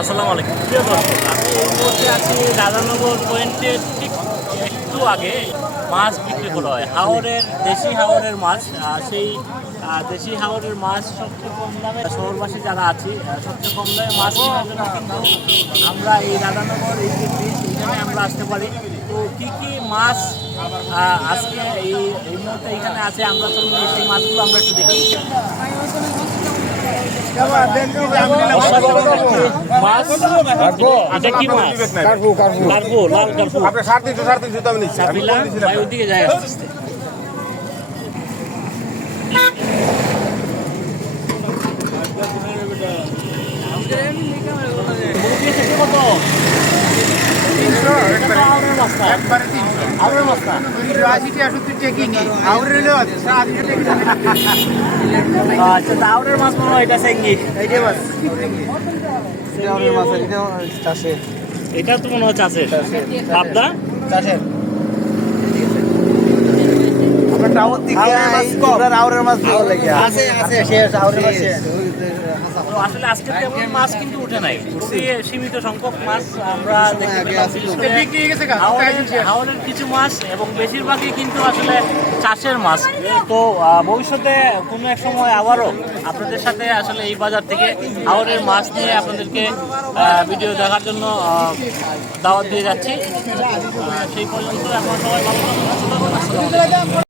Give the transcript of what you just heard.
আসসালামু আলাইকুম প্রিয় দর্শক, আমি এই মুহূর্তে আছি রাধানগর পয়েন্টের ঠিক একটু আগে মাছ বিক্রি করা হয় হাওরের দেশি হাওরের মাছ। সেই দেশি হাওরের মাছ সবচেয়ে কম দামে শহরবাসী যারা আছি সবচেয়ে কম দামে মাছ কেনার জন্য কিন্তু আমরা এই রাধানগর এই যে ব্রিজ এখানে আমরা আসতে পারি। তো কী কী মাছ আজকে এই মুহূর্তে এখানে আছে আমরা চলুন সেই মাছগুলো আমরা একটু দেখি। এটা কি মাছ? কার্পু, লাল কার্পু। ওইদিকে যায় আসতে কত? আচ্ছা, আউরের মাছ মনে হয় এটা সেঙ্গি। এটা তো মনে হচ্ছে আছে পাবদা চাষের। আসলে আজকে তেমন মাছ কিন্তু উঠে নাই, খুবই সীমিত সংখ্যক মাছ আমরা দেখতে পেলাম। হাওরের কিছু মাছ এবং বেশিরভাগই কিন্তু আসলে চাষের মাছ। তো ভবিষ্যতে কোনো এক সময় আবারও আপনাদের সাথে আসলে এই বাজার থেকে হাওরের মাছ নিয়ে আপনাদেরকে ভিডিও দেখার জন্য দাওয়াত দিয়ে যাচ্ছি। সেই পর্যন্ত এখন সবাই ভালো থাকুন।